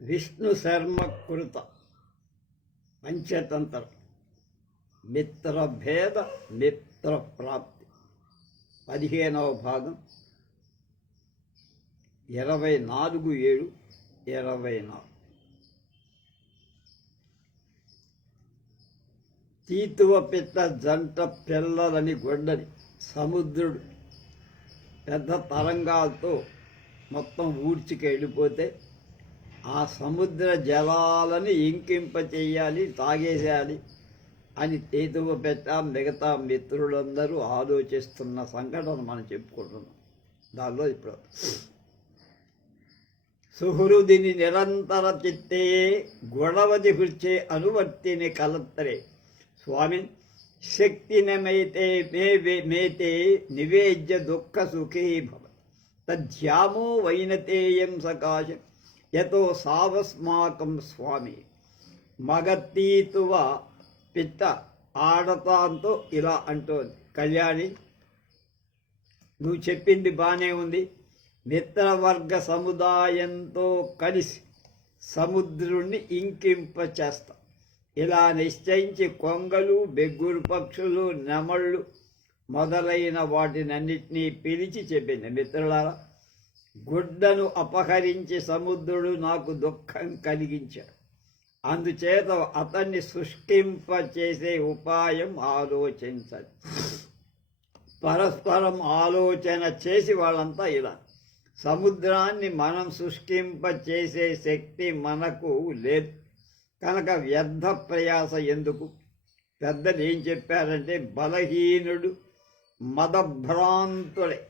విష్ణు శర్మ కృత పంచతంత్రం మిత్రభేద మిత్రప్రాప్తి 15వ భాగం 24/7/24. తీతువ పిట్ట జంట పిల్లలని గొడ్డని సముద్రుడు పెద్ద తరంగాలతో మొత్తం ఊడ్చికి వెళ్ళిపోతే ఆ సముద్ర జలాలను ఇంకింప చెయ్యాలి, తాగేసేయాలి అని తీతువ పెట్ట మిగతా మిత్రులందరూ ఆలోచిస్తున్న సంఘటన మనం చెప్పుకుంటున్నాం. దానిలో ఇప్పుడు సుహృదిని నిరంతర చిత్తే గుణవతి హృచ్చే అనువర్తిని కలత్తరే స్వామి శక్తినమైతే మేతే నివేద్య దుఃఖ సుఖీ భవ తద్ధ్యామో వైనతేయం సకాశం యతో సావస్మాకం స్వామి. మగతీతువ పిట్ట ఆడతాంతో ఇలా అంటోంది, కళ్యాణి నువ్వు చెప్పింది బాగానే ఉంది. మిత్రవర్గ సముదాయంతో కలిసి సముద్రుణ్ణి ఇంకింప చేస్తాం. ఇలా నిశ్చయించి కొంగలు, బెగ్గురు పక్షులు, నెమళ్ళు మొదలైన వాటినన్నిటినీ పిలిచి చెప్పింది, మిత్రులారా, గుడ్డను అపహరించి సముద్రుడు నాకు దుఃఖం కలిగించాడు. అందుచేత అతన్ని శుష్కింప చేసే ఉపాయం ఆలోచించాలి. పరస్పరం ఆలోచన చేసి వాళ్ళంతా ఇలా, సముద్రాన్ని మనం శుష్కింప చేసే శక్తి మనకు లేదు కనుక వ్యర్థ ప్రయాస ఎందుకు. పెద్దలు ఏం చెప్పారంటే, బలహీనుడు మదభ్రాంతుడే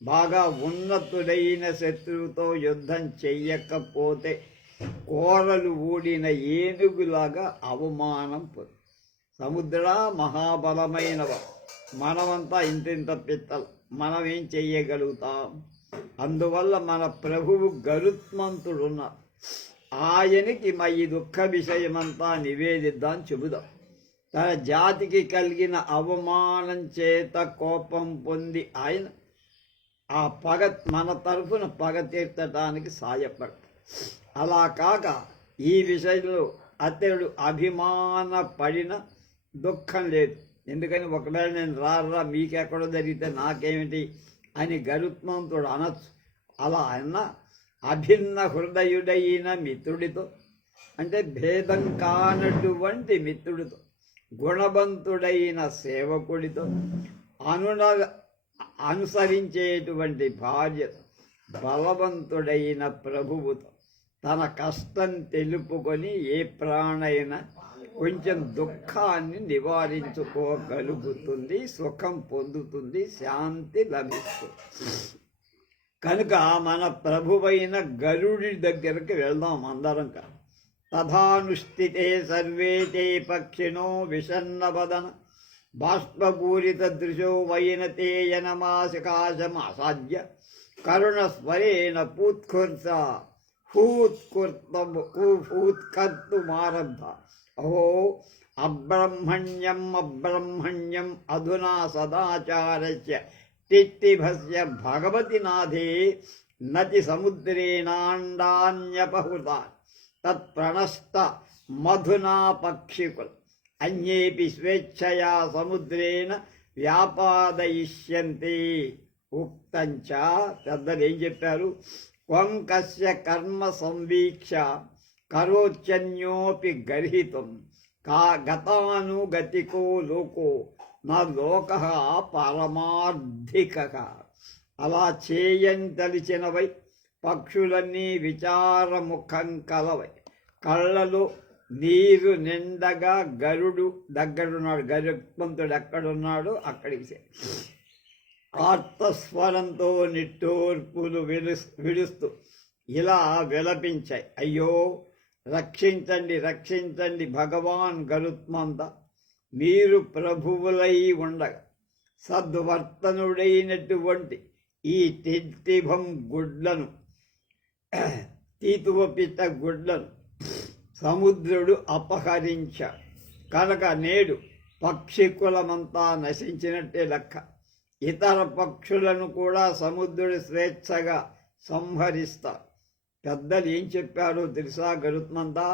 బాగా ఉన్నతుడైన శత్రువుతో యుద్ధం చెయ్యకపోతే కోరలు ఊడిన ఏనుగులాగా అవమానం పొంది. సముద్రా మహాబలమైనవ, మనమంతా ఇంతింత పిత్తలు, మనమేం చెయ్యగలుగుతాం. అందువల్ల మన ప్రభువు గరుత్మంతుడున్నారు, ఆయనకి మా ఈ దుఃఖ విషయమంతా నివేదిద్దాం, చెబుదాం. తన జాతికి కలిగిన అవమానం చేత కోపం పొంది ఆయన ఆ పగ మన తరఫున పగ తీర్చడానికి సాయపడతాడు. అలా కాక ఈ విషయంలో అతడు అభిమాన పడిన దుఃఖం లేదు. ఎందుకని ఒకవేళ నేను రారా మీకెక్కడో జరిగితే నాకేమిటి అని గరుత్మంతుడు అనొచ్చు. అలా అన్న అభిన్న హృదయుడైన మిత్రుడితో, అంటే భేదం కానటువంటి మిత్రుడితో, గుణవంతుడైన సేవకుడితో, అనుసరించేటువంటి భార్యతో, బలవంతుడైన ప్రభువుతో తన కష్టం తెలుపుకొని ఏ ప్రాణైనా కొంచెం దుఃఖాన్ని నివారించుకోగలుగుతుంది, సుఖం పొందుతుంది, శాంతి లభిస్తుంది. కనుక మన ప్రభువైన గరుడి దగ్గరికి వెళ్దాం అందరం. తథానుష్ఠితే సర్వే తే పక్షిణో విషన్నవదన బాష్పపూరిత దృశో వైనతేయనమాసకాశమాసాద్య కరుణస్వరేణ పూత్కర్తుమారబ్ధ. అహో అబ్రహ్మణ్యం అబ్రహ్మణ్యం అధునా సదాచారస్య తిత్తిభస్య భగవతి నాథే నతి సముద్రేణాండాన్యపహృతా తత్ప్రణష్ట మధునా పక్షికుల అన్యేపి స్వేచ్ఛయా సముద్రేణ వ్యాపాదయిష్యంతి. ఉక్తంచ, పెద్దలు ఏం చెప్పారు, క్వంకస్య కర్మ సంవీక్ష కరోచన్యోపి గర్హితం గతానుగతికో లోకో నా లోక పరమార్థిక. అలా చేయంతలిచినవై పక్షులన్నీ విచారముఖం కలవై, కళ్ళలో నీరు నిండగా గరుడు దగ్గరున్నాడు. గరుత్మంతుడు ఎక్కడున్నాడు అక్కడికి ఆర్తస్వరంతో నిట్టూర్పులు విడుస్తూ ఇలా విలపించాయి, అయ్యో రక్షించండి రక్షించండి భగవాన్ గరుత్మంత, మీరు ప్రభువులై ఉండగా సద్వర్తనుడైనటువంటి ఈ తిత్తిభం గుడ్లను, తీతువ పిట్ట గుడ్లను సముద్రుడు అపహరించాడు కనుక నేడు పక్షికులమంతా నశించినట్టే లెక్క. ఇతర పక్షులను కూడా సముద్రుడు స్వేచ్ఛగా సంహరిస్తాడు. పెద్దలు ఏం చెప్పారో తెలుసా గరుత్మంతా?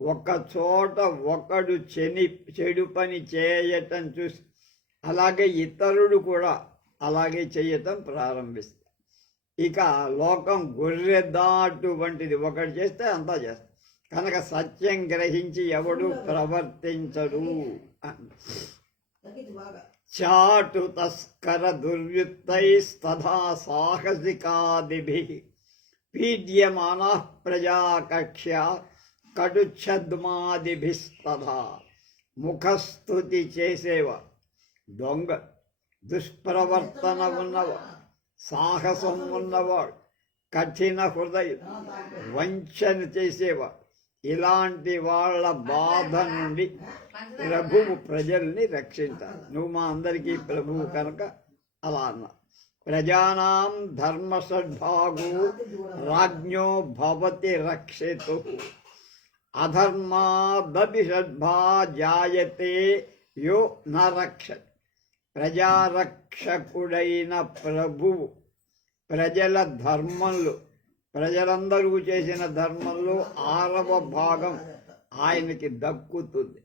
ఒక చోట ఒకడు చెడు పని చేయటం చూసి అలాగే ఇతరుడు కూడా అలాగే చేయటం ప్రారంభిస్తారు. ఇక లోకం గొర్రెదాటు వంటిది, ఒకటి చేస్తే అంతా చేస్తారు. కనుక సత్యం గ్రహించి ఎవడు ప్రవర్తించడు. చాటు తస్కర దుర్వృత్తైస్తథా సాహసికాదిభిః పీడ్యమానః ప్రజాకక్ష్య కటుఛద్మాదిభిస్తథా. ముఖస్థుతి చేసేవా, దొంగ దుష్ప్రవర్తన ఉన్నవాడు, సాహసం ఉన్నవాడు, కఠిన హృదయం, వంచన చేసేవాడు, ఇలాంటి వాళ్ళ బాధ నుండి ప్రభువు ప్రజల్ని రక్షించాలి. నువ్వు మా అందరికీ ప్రభువు కనుక అలా అన్నా. ప్రజానాం ధర్మసద్భాగో రాజ్ఞో భవతి రక్షితు అధర్మాదపి సద్భా జాయతే యో న రక్షతి. ప్రజారక్షకుడైన ప్రభువు ప్రజల ధర్మంలో, ప్రజలందరూ చేసిన ధర్మంలో 6వ భాగం ఆయనకి దక్కుతుంది.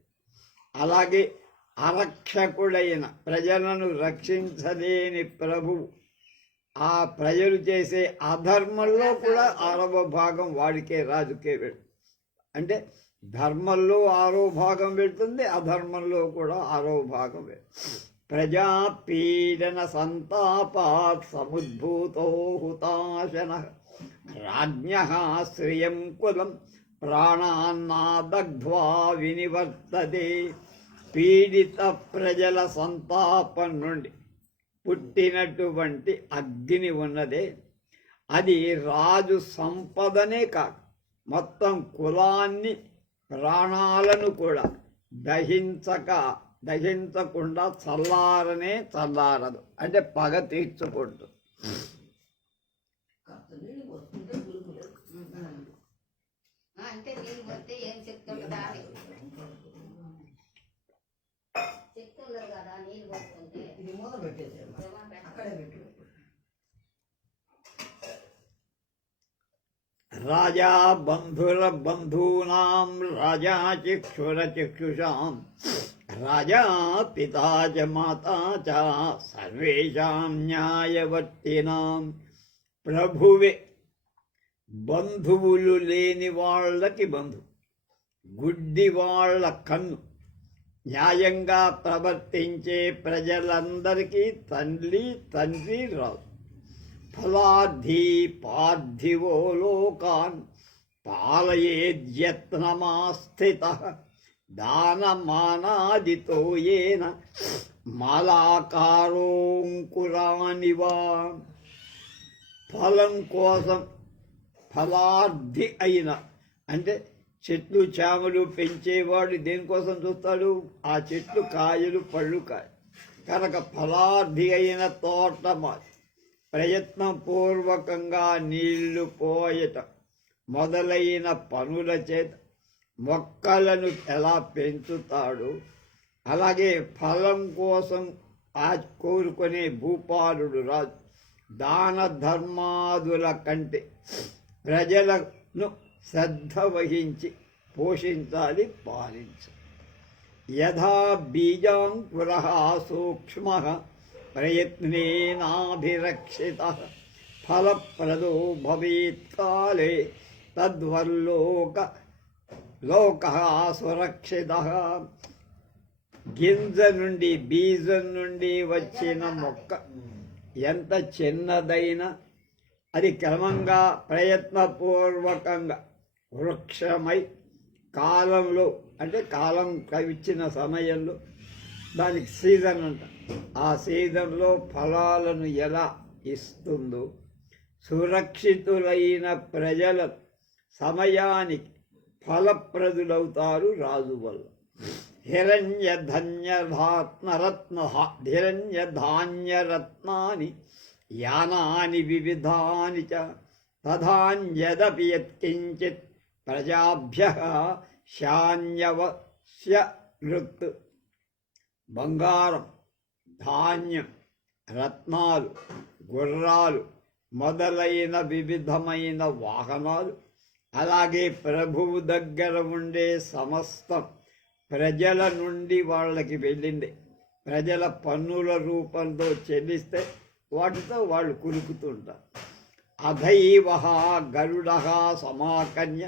అలాగే అరక్షకుడైన, ప్రజలను రక్షించలేని ప్రభువు ఆ ప్రజలు చేసే అధర్మంలో కూడా 6వ భాగం వాడికే, రాజుకే వెళ్తుంది. అంటే ధర్మంలో 6వ భాగం వెళ్తుంది, అధర్మంలో కూడా 6వ భాగం వెళ్తుంది. ప్రజాపీడన సంతాపాత్ సముద్భూతో హుతాశనః రాజ్ఞః శ్రియం కులం ప్రాణాన్నాదగ్ధ్వా వినివర్తతే. పీడిత ప్రజల సంతాపం నుండి పుట్టినటువంటి అగ్ని ఉన్నదే, అది రాజు సంపదనే కాదు, మొత్తం కులాన్ని, ప్రాణాలను కూడా దహించకుండా చల్లారదు. అంటే పగ తీర్చుకుంటుంది. అంటే నీళ్ళు పోతే ఏం చెప్తుంటదా, చెప్తుండదు కదా నీళ్ళు పోస్తుంటే. రాజా బంధూనాం రాజా చక్షుషాం రాజా పితా చ మాతా చ సర్వేషాం న్యాయవర్తినాం. ప్రభువే బంధువులు లేని వాళ్ళకి బంధువు, గుడ్డి వాళ్ళ కన్ను, న్యాయంగా ప్రవర్తించే ప్రజలందరికీ తండ్రి రాజు. ఫలాద్ధి పార్థివో లోకాన్ పాలయేద్యత్నమాస్థితః దానమానాదితో యేన మాలాకారోంకురానివా. ఫలం కోసం ఫలార్థి అయిన, అంటే చెట్లు చేమలు పెంచేవాడు దేనికోసం చూస్తాడు? ఆ చెట్లు కాయలు పళ్ళు కాయ. కనుక ఫలార్థి అయిన తోటమాలి ప్రయత్నపూర్వకంగా నీళ్లు పోయటం మొదలైన పనుల చేత మొక్కలను ఎలా పెంచుతాడు, అలాగే ఫలం కోసం కోరుకునే భూపాలుడు రాజు దాన ధర్మాదుల కంటే ప్రజలను శ్రద్ధ వహించి పోషించాలి, పాలించాలి. యథా బీజాంకురః సూక్ష్మః ప్రయత్నేనాభిరక్షితః ఫలప్రదో భవేత్ కాలే తద్వల్లోకః సురక్షితః. గింజ నుండి, బీజం నుండి వచ్చిన మొక్క ఎంత చిన్నదైనా అది క్రమంగా ప్రయత్నపూర్వకంగా వృక్షమై కాలంలో, అంటే కాలం ఇచ్చిన సమయంలో, దానికి సీజన్ అంట, ఆ సీజన్లో ఫలాలను ఎలా ఇస్తుందో సురక్షితులైన ప్రజల సమయానికి ఫలప్రదులవుతారు రాజు వల్ల. హిరణ్యధాన్యరత్నాని యానాని వివిధాని చ తథాన్యదపి యత్కించిత్ ప్రజాభ్యః శాన్యవస్య ఋత్. బంగారం, ధాన్యం, రత్నాలు, గుర్రాలు, మొదలైన వివిధమైన వాహనాలు, అలాగే ప్రభువు దగ్గర ఉండే సమస్తం ప్రజల నుండి వాళ్ళకి వెళ్ళింది. ప్రజల పన్నుల రూపంలో చెల్లిస్తే వాటితో వాళ్ళు కులుకుతుంటారు. అధైవ గరుడ సమాకన్య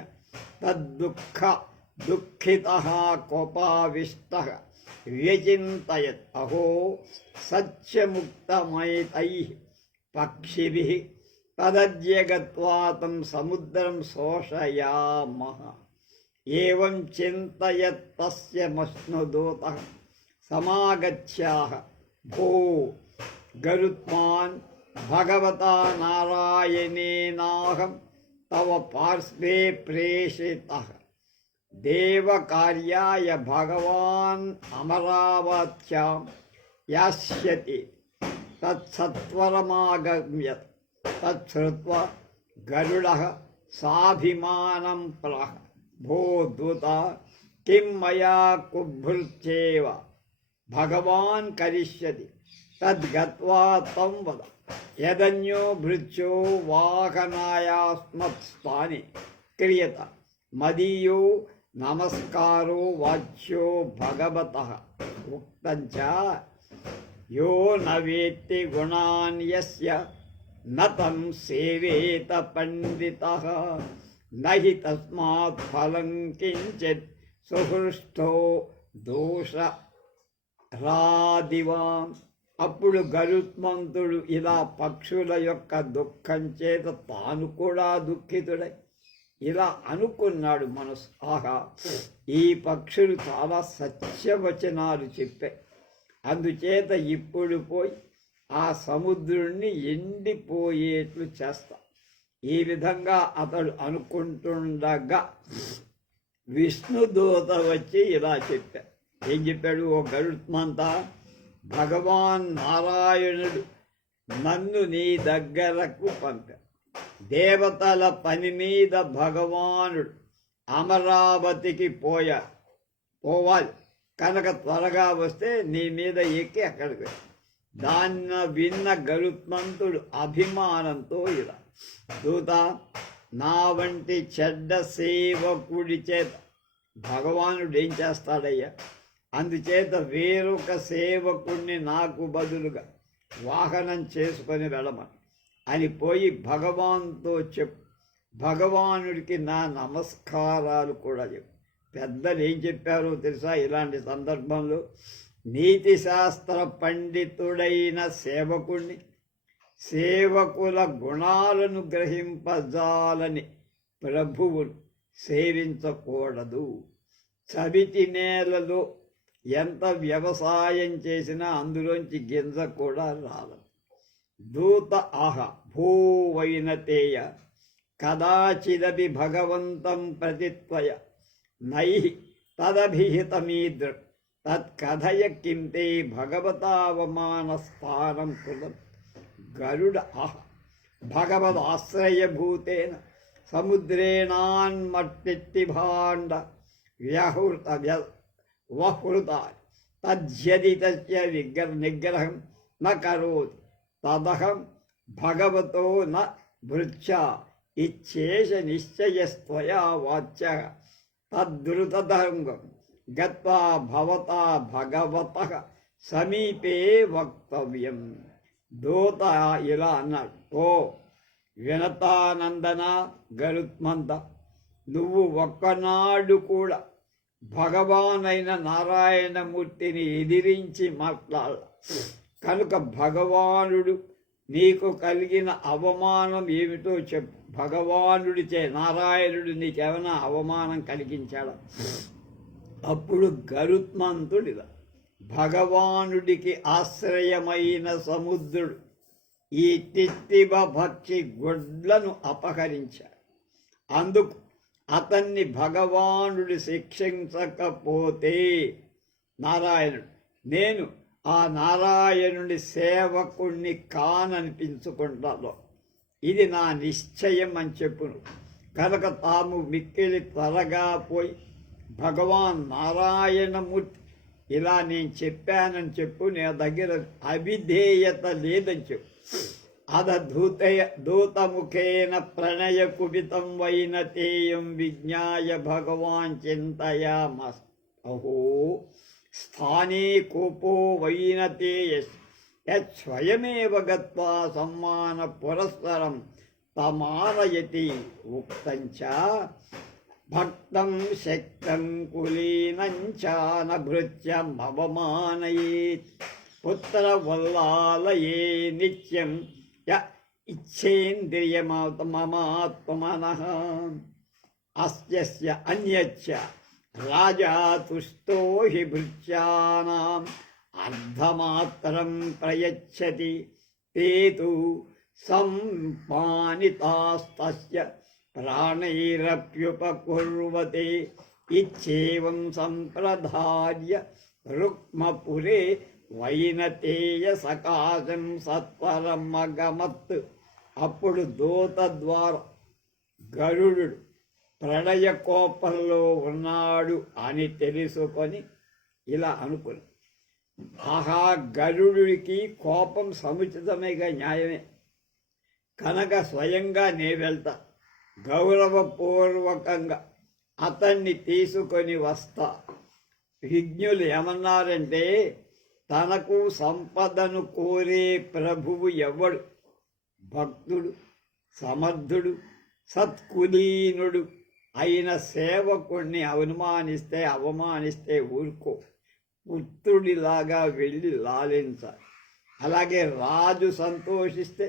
దుఃఖిత కోపావిష్ట వ్యచింతయత్ అహో సత్యముక్తమైతై పక్షిభి తదజ్యగత్వా తం సముద్రం శోషయామః. ఏవం చింతయత్ తస్య మశ్నుదూతః సమాగచ్ఛాః భో గరుత్మాన్ భగవతా నారాయణేనాహం తవ పార్శ్వే ప్రేషితః. దేవకార్యాయ భగవాన్ అమరావత్యాం యాస్యతి తత్సత్వరమాగమ్యత్. తచ్ఛ్రుత్వా గరుడః సాభిమానం ప్రహ. భో దూత కిం మయా కుభృచ్చేవ భగవాన్ కరిష్యతి తద్గత్వా తం వద. యదన్యో భృత్యో వాహనాయాస్మత్స్థానే క్రియత మదీయో నమస్కారో వాచ్యో భగవతః ఉక్తంచ. యో న వేత్తి గుణాన్ యస్య న తం సేవేత పండితః నహి తస్మాత్ ఫలం కించిత్ సుహృష్టో దోషరాదివాన్. అప్పుడు గరుత్మంతుడు ఇలా పక్షుల యొక్క దుఃఖం చేత తాను కూడా దుఃఖితుడై ఇలా అనుకున్నాడు మనసు. ఆహా, ఈ పక్షులు చాలా సత్యవచనాలు చెప్పాయి, అందుచేత ఇప్పుడు పోయి ఆ సముద్రుణ్ణి ఎండిపోయేట్లు చేస్తా. ఈ విధంగా అతడు అనుకుంటుండగా విష్ణుదూత వచ్చి ఇలా చెప్పాడు. ఏం చెప్పాడు? ఓ గరుత్మంత, భగవాన్ నారాయణుడు నన్ను నీ దగ్గరకు పంపాడు. దేవతల పని మీద భగవానుడు అమరావతికి పోవాలి కనుక త్వరగా వస్తే నీ మీద ఎక్కి అక్కడికి. దాన్ని విన్న గరుత్మంతుడు అభిమానంతో ఇలా, దూత, నా వంటి చెడ్డ సేవకుడి చేత భగవానుడు ఏం చేస్తాడయ్యా? అందుచేత వేరొక సేవకుణ్ణి నాకు బదులుగా వాహనం చేసుకొని వెళ్ళమని అని పోయి భగవాన్తో చెప్పు. భగవానుడికి నా నమస్కారాలు కూడా చెప్పు. పెద్దలు ఏం చెప్పారో తెలుసా? ఇలాంటి సందర్భంలో నీతి శాస్త్ర పండితుడైన సేవకుణ్ణి, సేవకుల గుణాలను గ్రహింపజాలని ప్రభువును సేవించకూడదు. చవిటి నేలలో ఎంత వ్యవసాయం చేసినా అందులోంచి గింజ కూడా రాలదు. దూత ఆహ భూవైనతేయ కదాచిదపి భగవంతం ప్రతిత్వయ నైహి తదభిహితమీదృ తత్కథయ కిం తే భగవతావమానస్థానం కులం. గరుడ ఆహ భగవదాశ్రయభూతేన సముద్రేణాన్మట్టిత్తి భాండ వహృత తద్యది తస్య నిగ్రహం న కరోతి తదహం భగవతో న భృత్యా ఇచ్చేష నిశ్చయస్త్వయా వాచ్యః తద్రుతదంగం గత్వా భవతా భగవతః సమీపే వక్తవ్యం. దూత ఇలా అన్నాడు, ఓ వినతానందన గరుత్మంత, నువ్వు ఒక్కనాడు కూడా భగవానైన నారాయణమూర్తిని ఎదిరించి మాట్లాడ. కనుక భగవానుడు నీకు కలిగిన అవమానం ఏమిటో చెప్పు. భగవానుడిచే నారాయణుడు నీకేమైనా అవమానం కలిగించాడా? అప్పుడు గరుత్మంతుడిలా, భగవానుడికి ఆశ్రయమైన సముద్రుడు ఈ తిత్తివ భక్షి గొడ్లను అపహరించాడు. అందుకు అతన్ని భగవానుడు శిక్షించకపోతే నారాయణుడు నేను ఆ నారాయణుడి సేవకుణ్ణి కాననిపించుకుంటాను. ఇది నా నిశ్చయం అని చెప్పును. కనుక తాము మిక్కిలి త్వరగా పోయి భగవాన్ నారాయణమూర్తి ఇలా నేను చెప్పానని చెప్పు, నీ దగ్గర అవిధేయత లేదని చెప్పు. దూతముఖేన ప్రణయ కుపితం వైనతేయం విజ్ఞాయ భగవాన్ చింతయామస్. అహో స్థానే కోపో వైనతేయ యస్వయమేవ గత్వా సమ్మాన పురస్సరం తమారయతి. ఉక్తం చ భక్తం శక్తం కులీనం చ నభృత్యమవమానయేత్. పుత్రవల్లాలయే నిత్యం య ఇచ్ఛేంద్రియమమాత్మనః. అస్య అన్యచ్చ రాజా తుష్టో హి భృత్యానాం అర్ధమాత్రం ప్రయచ్చతి. తే తు సంపానితాస్తస్య ప్రాణైరప్యుపకుర్వతే. ఇచ్చేవం సంప్రదార్య రుక్మపురే వైనతేయ సకాశం సత్వరమగమత్. అప్పుడు దూత ద్వారా గరుడు ప్రళయ కోపంలో ఉన్నాడు అని తెలుసుకొని ఇలా అనుకుని, ఆహా గరుడికి కోపం సముచితమేగా, న్యాయమే కనుక స్వయంగా నే వెళ్తా, గౌరవపూర్వకంగా అతన్ని తీసుకొని వస్తా. విజ్ఞులు ఏమన్నారంటే, తనకు సంపదను కోరే ప్రభువు ఎవడు? భక్తుడు, సమర్థుడు, సత్కులీనుడు అయిన సేవకుణ్ణి అవమానిస్తే ఊరుకో, పుత్రుడిలాగా వెళ్ళి లాలించాలి. అలాగే రాజు సంతోషిస్తే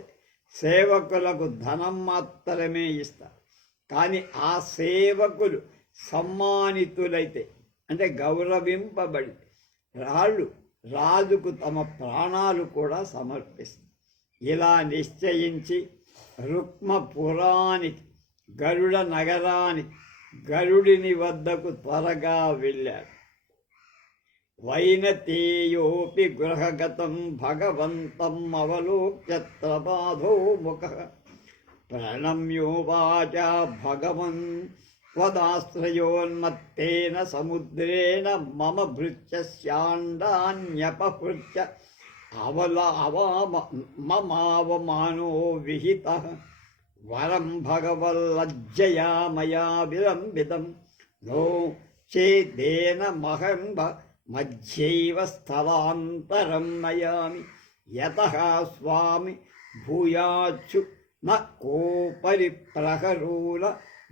సేవకులకు ధనం మాత్రమే ఇస్తారు. కానీ ఆ సేవకులు సమ్మానితులైతే, అంటే గౌరవింపబడి రాజుకు తమ ప్రాణాలు కూడా సమర్పిస్తారు. ఇలా నిశ్చయించి రుక్మపురానికి, గరుడ నగరానికి, గరుడిని వద్దకు త్వరగా వెళ్ళాడు. వైనతేయోపి గృహగతం భగవంతం అవలోక్యత్ర బాధో ముఖ. ప్రణమ్యోవాచ భగవన్ త్వదాశ్రయోన్మత్తేన సముద్రేణ మమ భృత్యస్యాండాన్యపహృత్య మమావమానో విహితః. వరం భగవల్లజ్జయా మయా విలంబితం. No చేదేన మహంబ మధ్యైవ స్థలాంతరం Niamey. యతః స్వామి భూయాచ్చు న కోపరి ప్రహరూల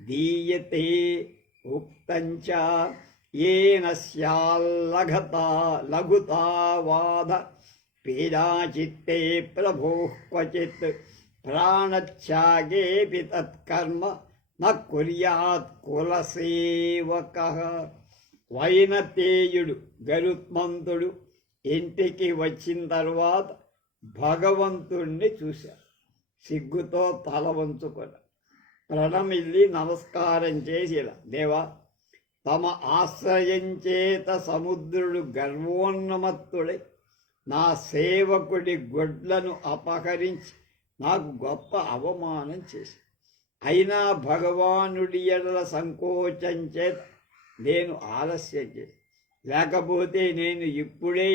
దీయతే. ఉక్తం చ ఏన స్యాల్లఘుతావాద పీడాచిత్తే ప్రభోః క్వచిత్. ప్రాణత్యాగేపి తత్కర్మ న కుర్యాత్ కులసేవకః. వైనతేయుడు గరుత్మంతుడు ఇంటికి వచ్చిన తర్వాత భగవంతుణ్ణి చూశాడు. సిగ్గుతో తల వంచుకొని ప్రణమిల్లి నమస్కారం చేసి ఇలా, దేవా, తమ ఆశ్రయం చేత సముద్రుడు గర్వోన్నమత్తుడై నా సేవకుడి గొడ్లను అపహరించి నాకు గొప్ప అవమానం చేసి, అయినా భగవానుడి ఎడల సంకోచం చేత నేను ఆలస్యం చేసి, లేకపోతే నేను ఇప్పుడే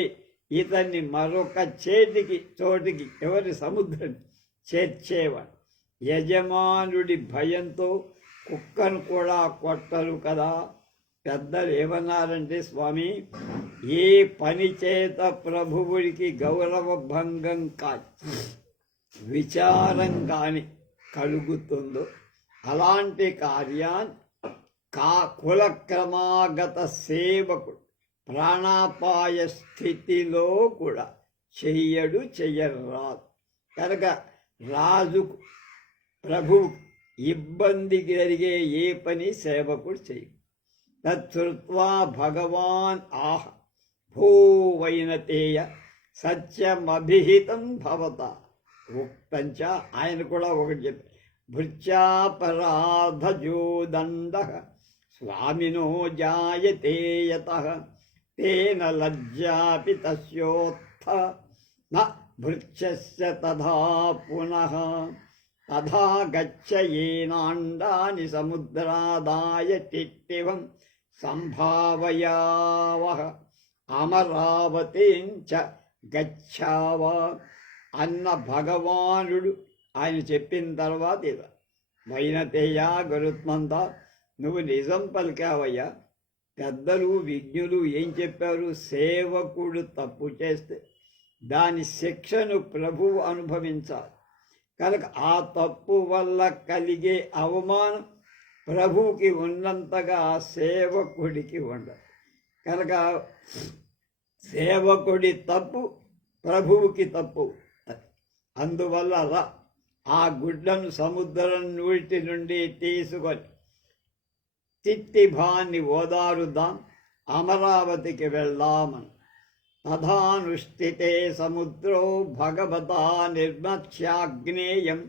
ఇతన్ని మరొక చోటికి ఎవరి సముద్రం చేర్చేవాడు. యజమానుడి భయంతో కుక్కను కూడా కొట్టరు కదా. పెద్దలు ఏమన్నారంటే, స్వామి, ఏ పని చేత ప్రభువుడికి గౌరవ భంగం కాని, విచారం కాని కలుగుతుందో అలాంటి కార్యాన్ని కులక్రమాగత సేవకుడు ప్రాణాపాయ స్థితిలో కూడా చెయ్యరాదు. కనుక రాజుకు, ప్రభువు ఇబ్బంది కలిగే ఏ పని సేవకుడు చెయ్యి. తత్కృత్వా భగవాన్ ఆహ భూ వైనతేయ సత్యమభిహితం భవత. ఉక్తంచ, ఆయన కూడా ఒకటి చెప్పారు, భృత్యాపరాధజోదండ స్వామినో జాయతే యతః. తేన లజ్జాపి తస్యోత్థ న భృత్యస్య తథా పునః. తథా గచ్చయేనాండాని సముద్రాదాయ టిట్టివం సంభావయావః. అమరావతీం చ గచ్ఛావ. అన్న భగవానుడు ఆయన చెప్పిన తర్వాత ఇలా వైనతేయ గరుత్మంత నువ్వు నిజం పలికావయ్యా. పెద్దలు విజ్ఞులు ఏం చెప్పారు? సేవకుడు తప్పు చేస్తే దాని శిక్షను ప్రభువు అనుభవించాలి. కనుక ఆ తప్పు వల్ల కలిగే అవమానం ప్రభువుకి ఉన్నంతగా సేవకుడికి ఉండదు. కనుక సేవకుడి తప్పు ప్రభువుకి తప్పు. అందువల్ల ఆ గుడ్లను సముద్రం నూటి నుండి తీసుకొని తిత్తిభాన్ని ఓదారుదాం, అమరావతికి వెళ్దామని. తథానుష్ఠితే సముద్రో భగవతా నిర్మత్స్యాగ్నేయం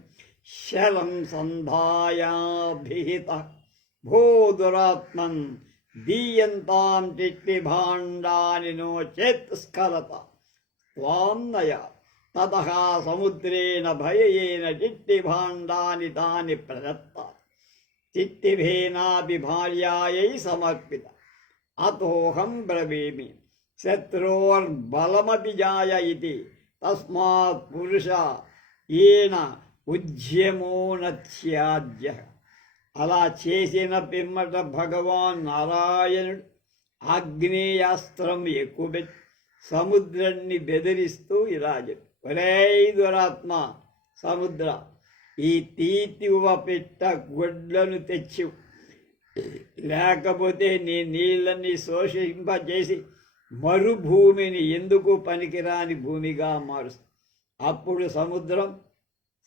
శలం సంధాయాభిహిత భో దురాత్మన్ దీయంతాం తిత్తిభాండాని నో చేత్ స్ఖలత త్వాం నయ తతః సముద్రేణ భయేన తిత్తిభాండాని తాని ప్రదత్త తిత్తిభేనాపి భార్యాయై సమర్పిత అతోహం బ్రవీమి శత్రోర్బలమపి జాయ ఇతి తస్మాత్ పురుష ఏన ఉద్యమో నత్యాజ్య. అలా చేసిన పిమ్మట భగవాన్ నారాయణుడు ఆగ్నేయాస్త్రం ఎక్కుపెట్టి సముద్రాన్ని బెదిరిస్తూ ఇలా చెప్పి, ఒరేయ్ దురాత్మ సముద్ర, ఈ తీతివ పెట్ట గుడ్లను తెచ్చి లేకపోతే నీ నీళ్ళని శోషింపజేసి మరుభూమిని ఎందుకు పనికిరాని భూమిగా మారుస్తుంది. అప్పుడు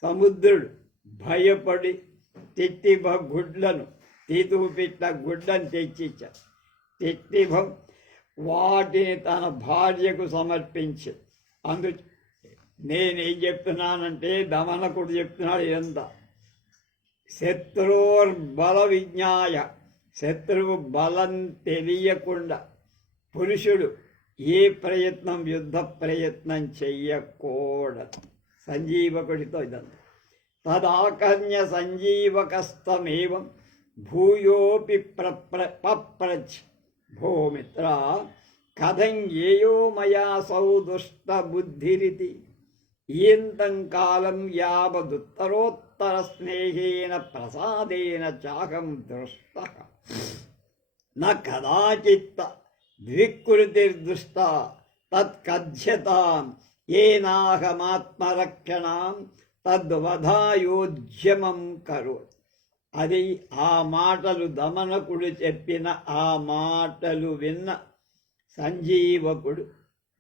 సముద్రుడు భయపడి తిత్తిభ గుడ్లను తీతువు పెట్ట గుడ్లను తెచ్చిచ్చాడు. తిత్తిభం వాటిని తన భార్యకు సమర్పించి, నేనేం చెప్తున్నానంటే దమనకుడు చెప్తున్నాడు ఇదంతా. శత్రోర్బల విజ్ఞాయ, శత్రువు బలం తెలియకుండా పురుషుడు ఏ ప్రయత్నం యుద్ధ ప్రయత్నం చెయ్యకూడదు. సంజీవకుడితో ఇదంతా. తదాకర్ణ్య సంజీవకస్తమేవం భూయోపి పప్రచ్ భూమిత్ర కథం ఏయో మయా సౌ దుష్ట బుద్ధిరితి ఈయంతం కాలం యావదుత్తరోత్తర స్నేహేన ప్రసాదేన చాహం దృష్ట న కదాచిత్ ద్వికృతిర్దుష్ట తత్కథ్యతాం ఏనాహమాత్మరక్షణాం తద్వధాయోద్యమం కరోత్. అది ఆ మాటలు దమనకుడు చెప్పిన ఆ మాటలు విన్న సంజీవకుడు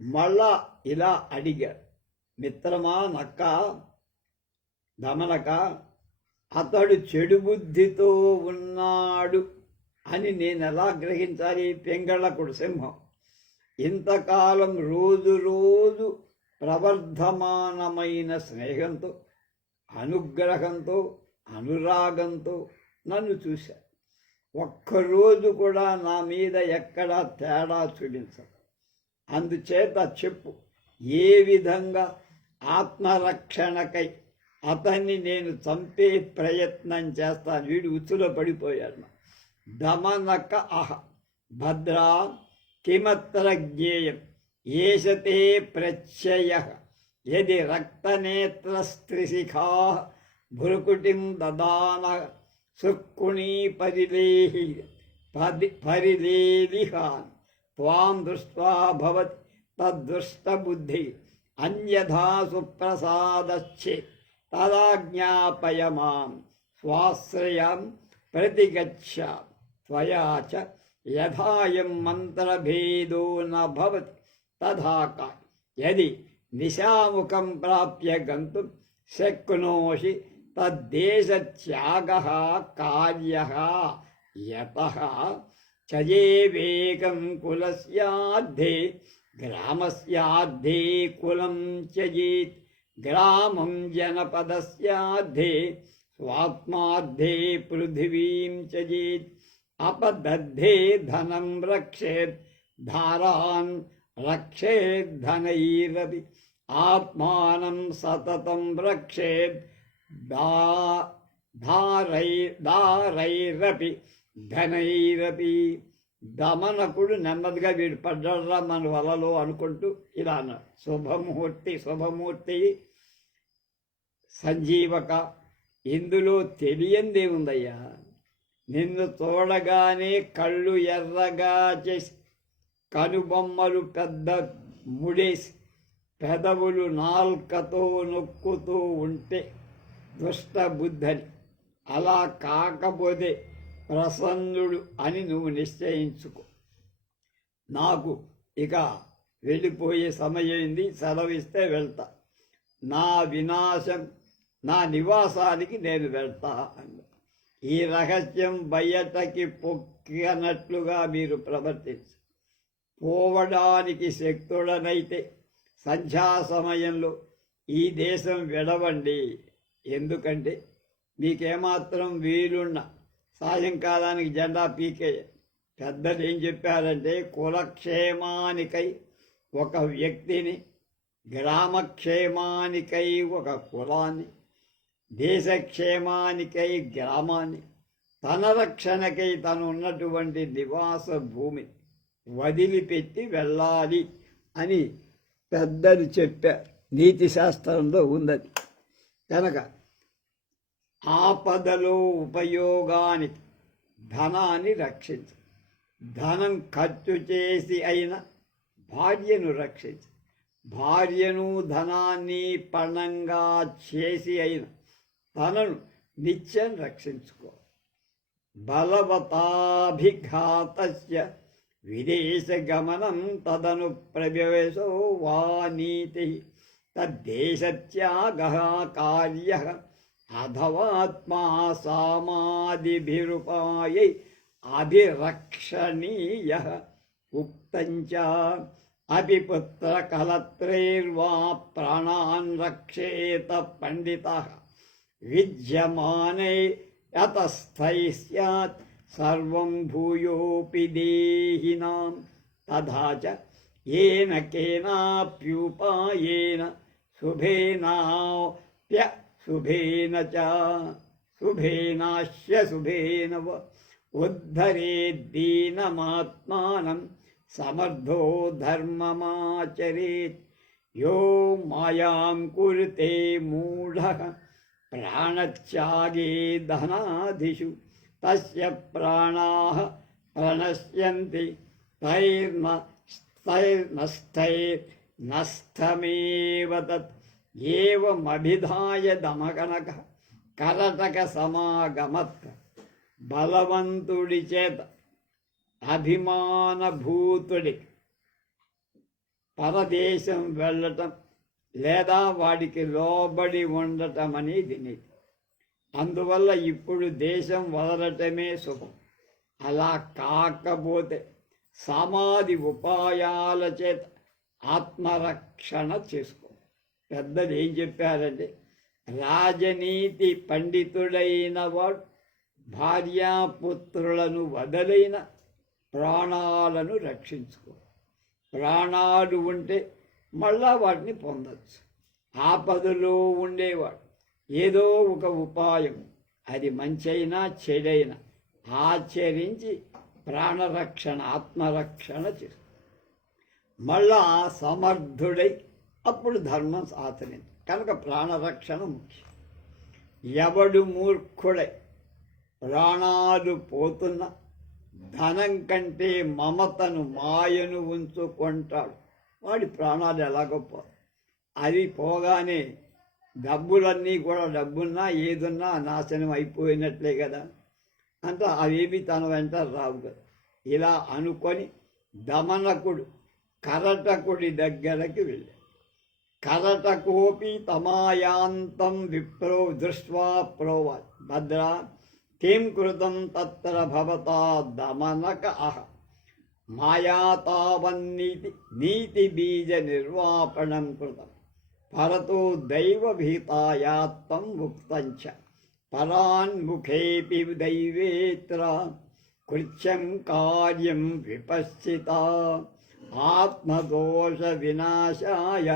మళ్ళా ఇలా అడిగాడు, మిత్రమా నక్క దమనక, అతడు చెడు బుద్ధితో ఉన్నాడు అని నేను ఎలా గ్రహించాలి? పింగళకుడు సింహం ఇంతకాలం రోజు రోజు ప్రవర్ధమానమైన స్నేహంతో, అనుగ్రహంతో, అనురాగంతో నన్ను చూశాడు. ఒక్కరోజు కూడా నా మీద ఎక్కడా తేడా చూపించదు. అందుచేత చెప్పు, ఏ విధంగా ఆత్మరక్షణకై అతన్ని నేను చంపే ప్రయత్నం చేస్తాను. వీడు ఉచ్చులో పడిపోయాడు. దమనక అహ భద్రా కిమత్ర జ్ఞేయం ఏషతే ప్రత్యయ యది రక్తనేత్రస్త్రిశిఖా భృకుటిం దదాన సుక్కుణీ పరిలేలిహాన్ త్వాం దృష్ట్వా భవతి తద్దుష్టబుద్ధి అన్యథా సుప్రసాదశ్చేత్ తదాజ్ఞాపయ మాం స్వాశ్రయం ప్రతిగచ్చా త్వయా చ యథాయం మంత్రభేదో న భవతి తథాక యది నిశాముఖం ప్రాప్య గంతుం శక్నోషి తద్దేశత్యాగః కార్యః యతః చయేవేకం కులస్యాద్ధే గ్రామస్యాద్ధే కులం త్యజేత్ గ్రామం జనపదస్యాద్ధే స్వాత్మాద్ధే పృథివీం త్యజేత్ అపదద్ధే ధనం రక్షేత్ ధారాన్ రక్షేత్ ధనైరపి ఆత్మానం సతతం రక్షేత్ దారైరపి ధనైరపి. దమనకుడు నెమ్మదిగా వీడు పడ్డరా మన వలలో అనుకుంటూ ఇలా అన్నాడు, శుభమూర్తి సంజీవక, ఇందులో తెలియందేముందయ్యా? నిన్ను చూడగానే కళ్ళు ఎర్రగా చేసి, కనుబొమ్మలు పెద్ద ముడేసి, పెదవులు నాల్కతో నొక్కుతూ ఉంటే దుష్ట బుద్ధని, అలా కాకపోతే ప్రసన్నుడు అని నువ్వు నిశ్చయించుకో. నాకు ఇక వెళ్ళిపోయే సమయమైంది, సెలవిస్తే వెళ్తా. నా వినాశం, నా నివాసానికి నేను వెళ్తా అన్న. ఈ రహస్యం బయటకి పొక్కనట్లుగా మీరు ప్రవర్తించు. పోవడానికి శక్తుడనైతే సంధ్యా సమయంలో ఈ దేశం విడవండి. ఎందుకంటే మీకేమాత్రం వీలున్న సాయంకాలానికి జెండా పీకే. పెద్దలు ఏం చెప్పారంటే, కులక్షేమానికై ఒక వ్యక్తిని, గ్రామక్షేమానికై ఒక కులాన్ని, దేశక్షేమానికై గ్రామాన్ని, తన రక్షణకై తను ఉన్నటువంటి నివాస భూమిని వదిలిపెట్టి వెళ్ళాలి అని పెద్దలు చెప్పారు. నీతి శాస్త్రంలో ఉన్నది. కనుక ఆపదలో ఉపయోగానికి ధనాన్ని రక్షించు. ధనం ఖర్చు చేసి అయినా భార్యను రక్షించు. భార్యను ధనాన్ని పణంగా చేసి అయినా తనను నిత్యం రక్షించుకో. బలవతాభిఘాతస్య విదేశగమనం తదను ప్రవేశో వా నీతి తద్దేశత్యాగః కార్యః అథవాత్మా సామాదిభిరుపాయై అభిరక్షణీయః ఉక్తంచ అపి పుత్రకలత్రైర్వా ప్రాణాన్ రక్షేత పండితః విద్యమానై యతస్థై స్యాత్ సర్వం భూయోపి దేహినాం తథా చ ఏన కేనాప్యుపాయేన శుభేనాప్య శుభేన చ శుభేనాశ్య శుభేన వ ఉద్ధరేద్దీనమాత్మానం సమర్థో ధర్మమాచరేత్. యో మాయాం కురుతే మూఢః ప్రాణత్యాగే ధనాదిషు తస్య ప్రాణాః ప్రణశ్యంతి తైర్నస్థైర్నస్థమేవ తత్ ఏవమభిధాయ దమకనకః కరటక సమాగమత్. బలవంతుడి చేత అభిమానభూతుడికి పరదేశం వెళ్ళటం లేదా వాడికి లోబడి ఉండటం అనేది నీతి. అందువల్ల ఇప్పుడు దేశం వదలటమే శుభం. అలా కాకపోతే సమాధి ఉపాయాల చేత ఆత్మరక్షణ చేసుకో. పెద్దలు ఏం చెప్పారంటే, రాజనీతి పండితుడైన వాడు భార్యాపుత్రులను వదలైన ప్రాణాలను రక్షించుకో. ప్రాణాలు ఉంటే మళ్ళా వాటిని పొందొచ్చు. ఆపదలో ఉండేవాడు ఏదో ఒక ఉపాయం, అది మంచైనా చెడైనా ఆచరించి ప్రాణరక్షణ, ఆత్మరక్షణ చేస్తూ మళ్ళా సమర్థుడై అప్పుడు ధర్మం ఆచరించు. కనుక ప్రాణరక్షణ ముఖ్యం. ఎవడు మూర్ఖుడై ప్రాణాలు పోతున్న ధనం కంటే మమతను, మాయను ఉంచుకుంటాడు, వాడి ప్రాణాలు ఎలాగొప్ప. అది పోగానే డబ్బులన్నీ కూడా, డబ్బున్నా ఏదున్నా నాశనం అయిపోయినట్లే కదా. అంటే అవేమి తన వెంట రావు కదా. ఇలా అనుకొని దమనకుడు కరటకుడి దగ్గరకు వెళ్ళాడు. కరటకోపి తమాయాంతం విప్రో దృష్ట్వా ప్రోవాచ్ భద్రా కిం కృతం తత్ర భవతా దమనక అహ మాయా తావన్నీతి నీతి బీజ నిర్వాపణం కృతం పరతో దైవ భీతాయాత్తం ముక్తంచ పరాన్ముఖేపి దైవేత్ర కృత్యం కార్యం విపశ్చిత ఆత్మదోష వినాశాయ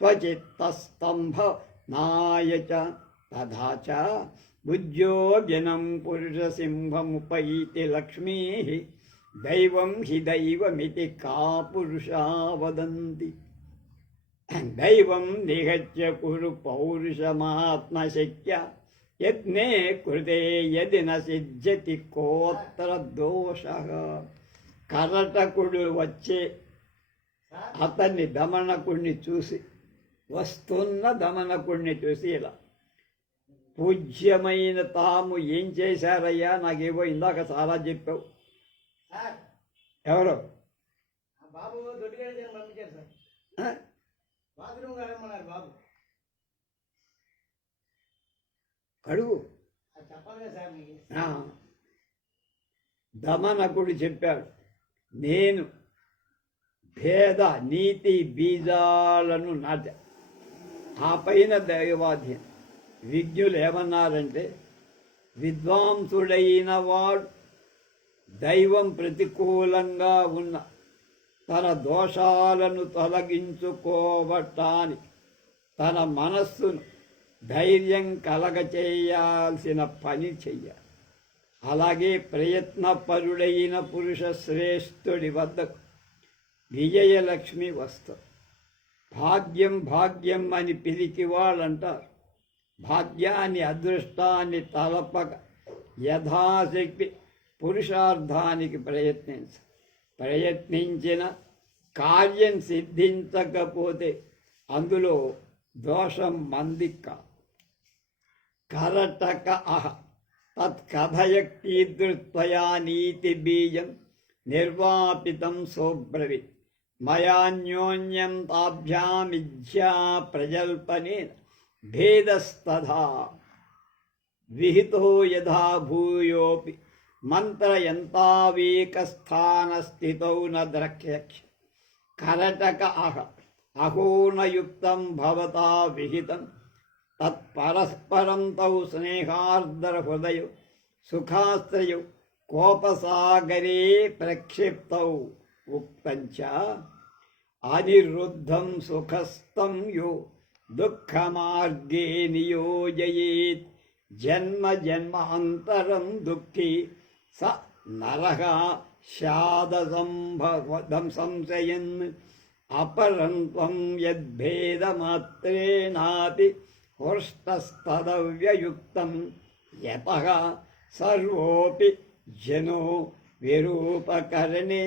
స్వచిత్తస్తంభనాయ చ తథా చ భుజ్యోజనం పురుషసింహముపైతి లక్ష్మీ దైవం హి దైవమితి కా పురుషా వదంతి. దైవం నిగత్య కురు పౌరుషమాత్మశక్య యత్నే కృతే యది న సిద్ధ్యతి కోత్ర దోష. కరటకుడు వచ్చే అతన్ని దమనకుడిని చూసి వస్తున్న దమనకుడిని చూసి ఇలా పూజ్యమైన తాము ఏం చేశారయ్యా, నాకేవో ఇందాక చాలా చెప్పావు. ఎవరు బాబు దొడ్డిగాడి పంపించారు సార్, బాత్రూమ్ కడగమన్నారు బాబు. కడుగు. అది చెప్పాలి కదా సార్ మీకు. దమనకుడు చెప్పాడు, నేను భేద నీతి బీజాలను నాటా. ఆ పైన దైవాధ్యం. విజ్ఞులు ఏమన్నారంటే, విద్వాంసుడైన వాడు దైవం ప్రతికూలంగా ఉన్న తన దోషాలను తొలగించుకోవటానికి తన మనస్సును ధైర్యం కలగచేయాల్సిన పని చెయ్యాలి. అలాగే ప్రయత్నపరుడైన పురుష శ్రేష్ఠుడి వద్దకు విజయలక్ష్మి వస్తారు. భాగ్యం భాగ్యం అని పిలిచి వాళ్ళంటారు. భాగ్యాన్ని అదృష్టాన్ని తలపక యథాశక్తి పురుషార్థానికి ప్రయత్నించిన కార్యం సిద్ధించకపోతే అందులో దోషం మందిక్క. కరటక అహ తత్కథయ కీదృత్వయా నీతి బీజం నిర్వాపితం సోబ్రవి మయాన్యోన్యం తాభ్యామిథ్యా ప్రజల్పనేన భేదస్తథా విహితో యథా భూయోపి మంత్రయంతావేకస్థానస్థితౌ న ద్రక్ష్యక్ష. కరటక అహ అహోనయుక్తం భవతా విహితం తత్పరస్పరం తౌ స్నేహార్ద్రహృదయౌ సుఖాశ్రయౌ కోపసాగరే ప్రక్షిప్తౌ ఉక్తంచ అనిరుద్ధం సుఖస్థం యో దుఃఖమార్గే నియోజయేత్ జన్మ జన్మాంతరం దుఃఖీ స నరః శాదసంభవదం సంశయన్ అపరం త్వం యద్భేదమాత్రేణాపి హృష్టస్తదవ్యయుక్తం యతః సర్వోపి జనో విరూపకరణే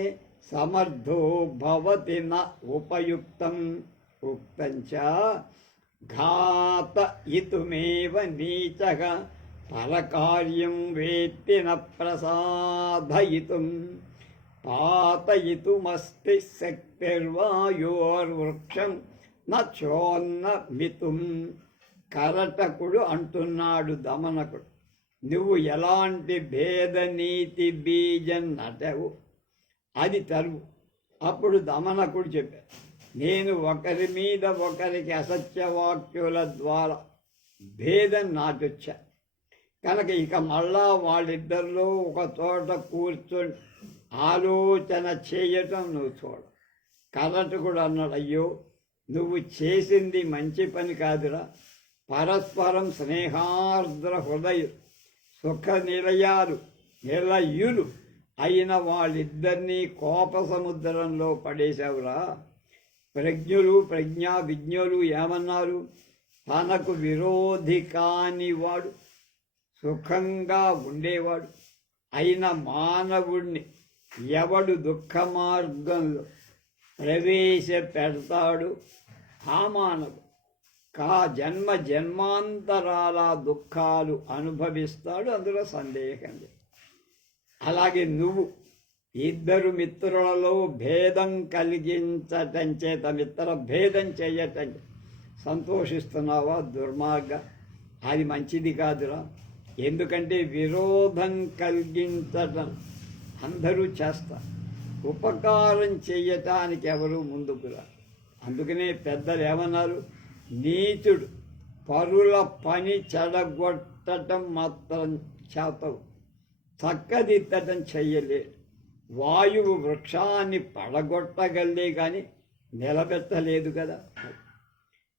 సమర్థో భవతి న ఉపయుక్తం ఉక్తంచ ఘాతయితుమేవ నీచః పరకార్యం వేత్తి న ప్రసాదయితుం పాతయితుమస్తి శక్తిర్వాయోర్వృక్షం న చోన్నమితుం. కరటకుడు అంటున్నాడు దమనకుడు, నువ్వు ఎలాంటి భేద నీతి బీజం నటవు అది తరువు. అప్పుడు దమనకుడు చెప్పాడు, నేను ఒకరి మీద ఒకరికి అసత్యవాక్యుల ద్వారా భేదం నాటొచ్చా కనుక ఇక మళ్ళా వాళ్ళిద్దరిలో ఒక చోట కూర్చొని ఆలోచన చేయటం నువ్వు చూడ. కరటకుడు అన్నాడు, అయ్యో నువ్వు చేసింది మంచి పని కాదురా. పరస్పరం స్నేహార్ద్ర హృదయ సుఖ నిలయులు అయిన వాళ్ళిద్దరినీ కోప సముద్రంలో పడేశావురా. ప్రజ్ఞులు విజ్ఞులు ఏమన్నారు, తనకు విరోధి కానివాడు సుఖంగా ఉండేవాడు అయిన మానవుణ్ణి ఎవడు దుఃఖ మార్గంలో ప్రవేశపెడతాడు ఆ మానవుడు జన్మ జన్మాంతరాల దుఃఖాలు అనుభవిస్తాడు, అందులో సందేహం లేదు. అలాగే నువ్వు ఇద్దరు మిత్రులలో భేదం కలిగించటం చేత మిత్ర భేదం చేయటం సంతోషిస్తున్నావా? దుర్మార్గ, అది మంచిది కాదురా. ఎందుకంటే విరోధం కలిగించటం అందరూ చేస్తారు, ఉపకారం చేయటానికి ఎవరు ముందుకురా. అందుకనే పెద్దలు ఏమన్నారు, నీచుడు పరుల పని చెడగొట్టడం మాత్రం చేతవు, చక్కదిద్దటం చెయ్యలేడు. వాయువు వృక్షాన్ని పడగొట్టగలే కానీ నిలబెట్టలేదు కదా.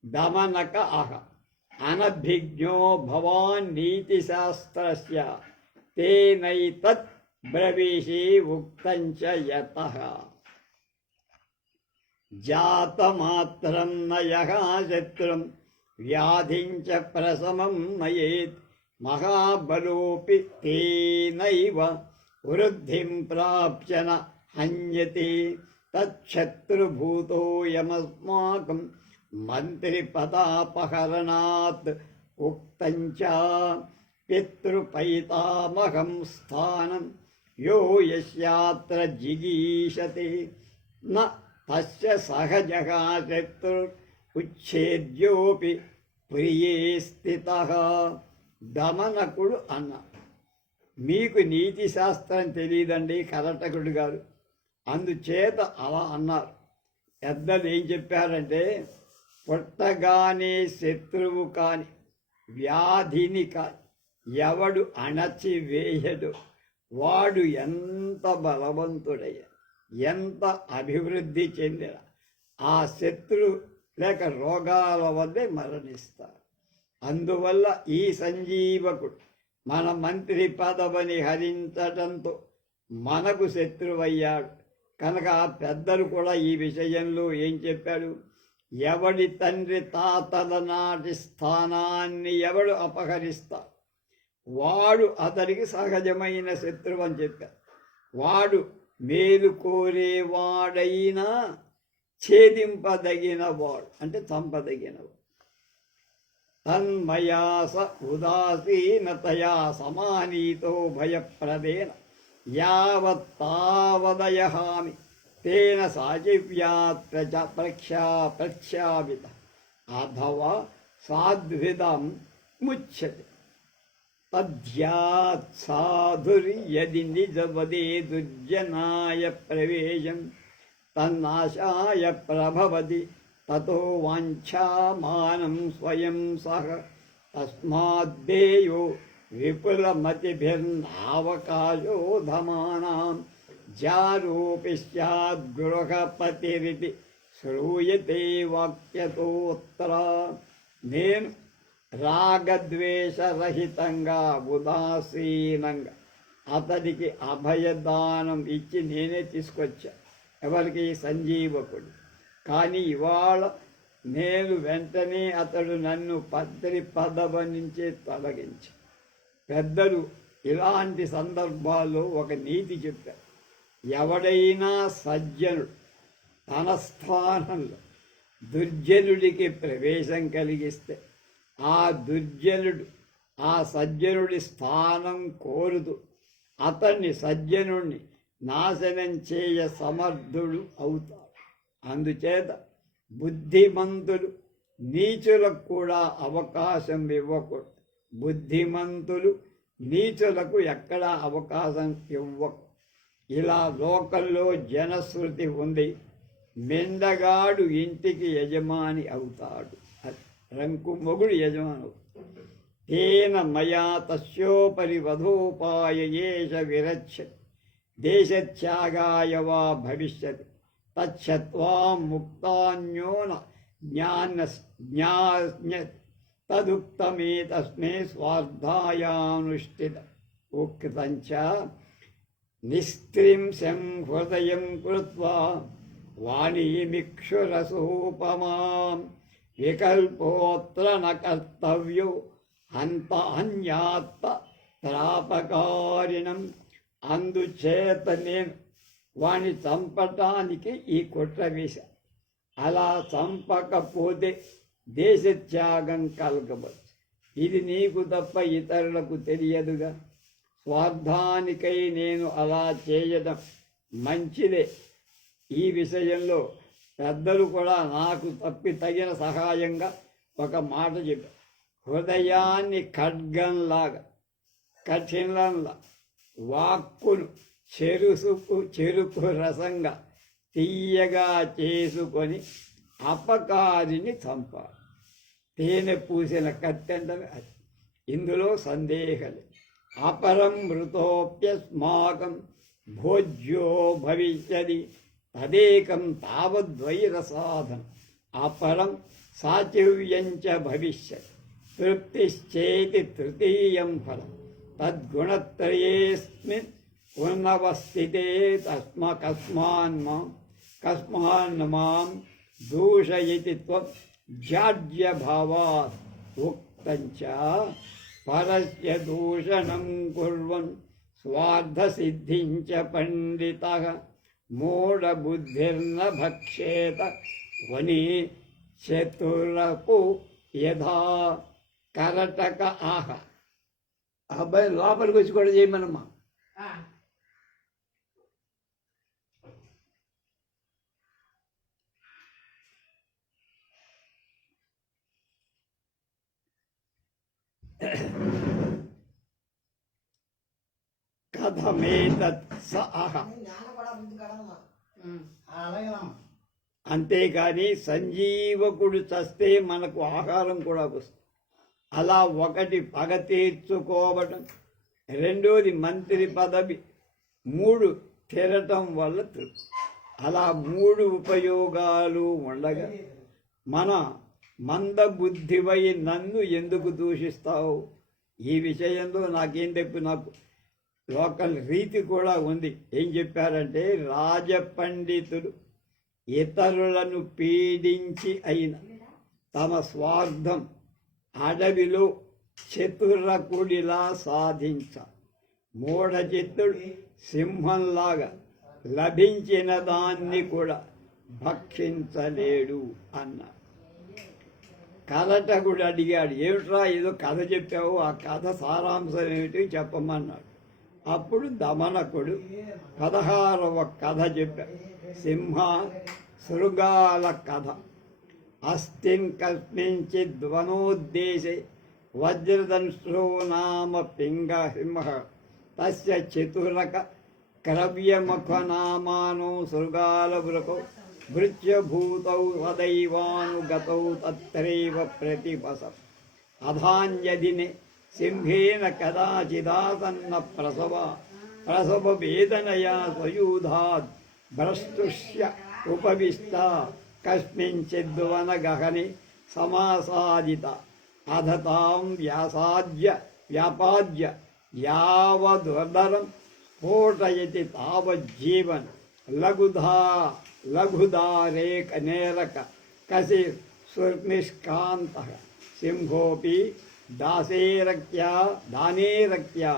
దమనక ఆహ అనభిజ్ఞో భవాన్ నీతిశాస్త్రస్య తేనైతత్ బ్రవీషి ఉక్తంచ యతః. జాతమాత్రం నయః శత్రుం వ్యాధిం చ ప్రశమం నయేత్ మహాబలోపి తేనైవ వృద్ధిం ప్రాప్య న హన్యతే తచ్చత్రుభూతోయమస్మాకం మంత్రిపదాపహరణాత్ ఉక్తంచ పితృపైతామహం స్థానం యో యస్యాత్ర జిగీషతే న తస్య సహజః శత్రుర్ ఉచ్ఛేద్యోపి ప్రియే స్థితః. దమనకుడు అన్న, మీకు నీతి శాస్త్రం తెలియదండి కరటకుడు గారు, అందుచేత అలా అన్నారు. పెద్దలు ఏం చెప్పారంటే, పుట్టగానే శత్రువు కాని వ్యాధిని కాని ఎవడు అణచివేయడు వాడు ఎంత బలవంతుడయ్యా, ఎంత అభివృద్ధి చెందిన ఆ శత్రు లేక రోగాల వల్లే మరణిస్తారు. అందువల్ల ఈ సంజీవకుడు మన మంత్రి పదవిని హరించడంతో మనకు శత్రువయ్యాడు కనుక పెద్దలు కూడా ఈ విషయంలో ఏం చెప్పాడు, ఎవడి తండ్రి తాతల నాటి స్థానాన్ని ఎవడు అపహరిస్తాడు వాడు అతడికి సహజమైన శత్రువు అని చెప్పారు. వాడు మేలు కోరేవాడైనా ఛేదింపదగిన వాడు అంటే చంపదగినవాడు. తన్మయా స ఉదాసీనతయా సమానీతో భయప్రదేన యావత్తావదయహామి తేన సాజివ్యాత్ర ప్రఖ్యాపిత అథవా సాధ్విదం ముచ్యతే. తద్యాత్ సాధుర్యది నిజవదే దుర్జనాయ ప్రవేశం తన్నాశాయ ప్రభవతి తతో వాంఛామానం స్వయం సహ తస్మాద్దేయో విపులమతిభిర్నావకాశో ధమానాం జారోపి స్యాద్గృహపతిరితి శ్రూయతే వాక్యతోత్తరా. నేను రాగద్వేషరహితంగా ఉదాసీనంగా అతడికి అభయదానం ఇచ్చి నేనే తీసుకొచ్చా. ఎవరికి? సంజీవకుడు. కానీ ఇవాళ నేను వెంటనే అతడు నన్ను పదవి నుంచి తొలగించి. పెద్దలు ఇలాంటి సందర్భాల్లో ఒక నీతి చెప్పారు. ఎవడైనా సజ్జనుడు తన స్థానంలో దుర్జనుడికి ప్రవేశం కలిగిస్తే ఆ దుర్జనుడు ఆ సజ్జనుడి స్థానం కోరుతూ అతన్ని సజ్జనుడిని నాశనం చేయ సమర్థుడు అవుతాడు. అందుచేత బుద్ధిమంతులు నీచులకు కూడా అవకాశం ఇవ్వకూడదు. బుద్ధిమంతులు నీచులకు ఎక్కడా అవకాశం ఇవ్వకు. ఇలా లోకంలో జనశ్రుతి ఉంది, మెండగాడు ఇంటికి యజమాని అవుతాడు, రంకు మొగుడు యజమాని అవుతాడు. తేన మయా తస్యోపరి వధోపాయ ఏష విరచ్యతి దేశత్యాగాయ వా భవిష్యతి తచ్చత్వా ముక్తాన్యోన జ్ఞాస్యతి తదుక్తమే తస్మే స్వార్థాయానుష్ఠిత ఉక్తంచ నిస్త్రింశం హృదయం కృత్వా వాణీమిక్షురసోపమాం వికల్పోత్ర న కర్తవ్యో అన్యాత్త త్రాపకారిణం. అందుచేత నేను వాణ్ణి చంపటానికి ఈ కుట్ర వేశా. అలా చంపకపోతే దేశత్యాగం కలగవచ్చు. ఇది నీకు తప్ప ఇతరులకు తెలియదుగా. స్వార్థానికై నేను అలా చేయడం మంచిదే. ఈ విషయంలో పెద్దలు కూడా నాకు తగిన సహాయంగా ఒక మాట చెప్పారు. హృదయాన్ని ఖడ్గంలాగా కఠినంలా వాక్కును చెరుకు రసంగా తీయగా చేసుకొని అపకారిని చంపాలి. తేనె పూసిన కత్తెండమే అది. ఇందులో సందేహలే. అపరం మృతోప్యస్మాకం భోజ్యో భవిష్యది తదేకం తావద్వైరసాధనం. అపరం సాచివ్యంచ భవిష్యతి తృప్తిశ్చేతి తృతీయం ఫలం తద్గుణత్రయేస్మిన్ ఉన్నవస్థితే కస్మాన్మాం కస్మాన్ మాం దూషయతి త్వం జాడ్యభావాత్ ఉక్తంచ పరస్య దూషణం కుర్వన్ స్వార్థసిద్ధించ పండితః మూఢబుద్ధిర్న భక్షేత వని చతురపు యథా కరటక ఆహ. అబ్బాయి లోపలికి వచ్చి కూడా చేయమనమ్మా. కథమేతత్ స ఆహ. అలాగేనమ్మా. అంతేకాని సంజీవకుడు చస్తే మనకు ఆహారం కూడా వస్తుంది. అలా ఒకటి పగ తీర్చుకోవటం, రెండోది మంత్రి పదవి, 3 తిరటం వల్ల తృప్తి. అలా 3 ఉపయోగాలు ఉండగా మన మందబుద్ధివై నన్ను ఎందుకు దూషిస్తావు? ఈ విషయంలో నాకేం చెప్పు, నాకు లోకల్ రీతి కూడా ఉంది. ఏం చెప్పారంటే, రాజపండితుడు ఇతరులను పీడించి అయిన తమ స్వార్థం అడవిలో చతురకుడిలా సాధించ, మూఢచిత్తుడు సింహంలాగా లభించిన దాన్ని కూడా భక్షించలేడు అన్నారు. కలటకుడు అడిగాడు, ఏమిట్రా ఏదో కథ చెప్పావు, ఆ కథ సారాంశం ఏమిటి చెప్పమన్నాడు. అప్పుడు దమనకుడు 16వ కథ చెప్పాడు. సింహ శృగాల కథ. అస్తిన్ కస్మించిద్ వనోద్దేశే వజ్రదంశ్రో నామ పింగసింహ తస్య చతురక క్రవ్యముఖనామానో శృగాలవృకౌ భృత్యభూతౌ సదైవానుగతౌ తత్రైవ ప్రతిపసం. అధాన్యదినే సింహేన కదాచిదాసన్న ప్రసవ వేదనయా స్వయూధాద్ భ్రస్తుష్య ఉపవిష్ట కస్మించిద్వన గహని సమాసాదిత అధతాం వ్యాపాద్య యావదుదరం స్ఫోటయతి తావజ్జీవన్ లఘుదారేక నేరక కసి సునిష్కాంతః సింహోపి దానేరక్యా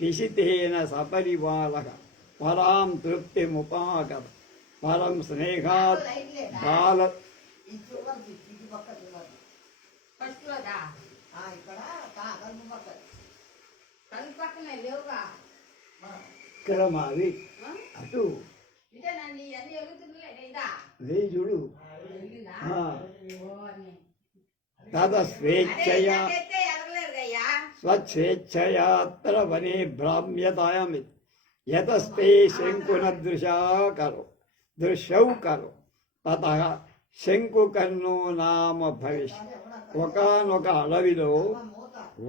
పిశితేన సపరివారః పరాం తృప్తిముపాగత పరం స్నేహాత్ బాల. ఇక్కడ మాది అటు చూడు. తద స్వేచ్ఛయా స్వచ్ఛేచ్ఛయాత్ర వనే భ్రామ్యతాయామి యతస్తే దృశౌ కరో తతః శంకుకర్ణో నామ భవిష్య. ఒకానొక అడవిలో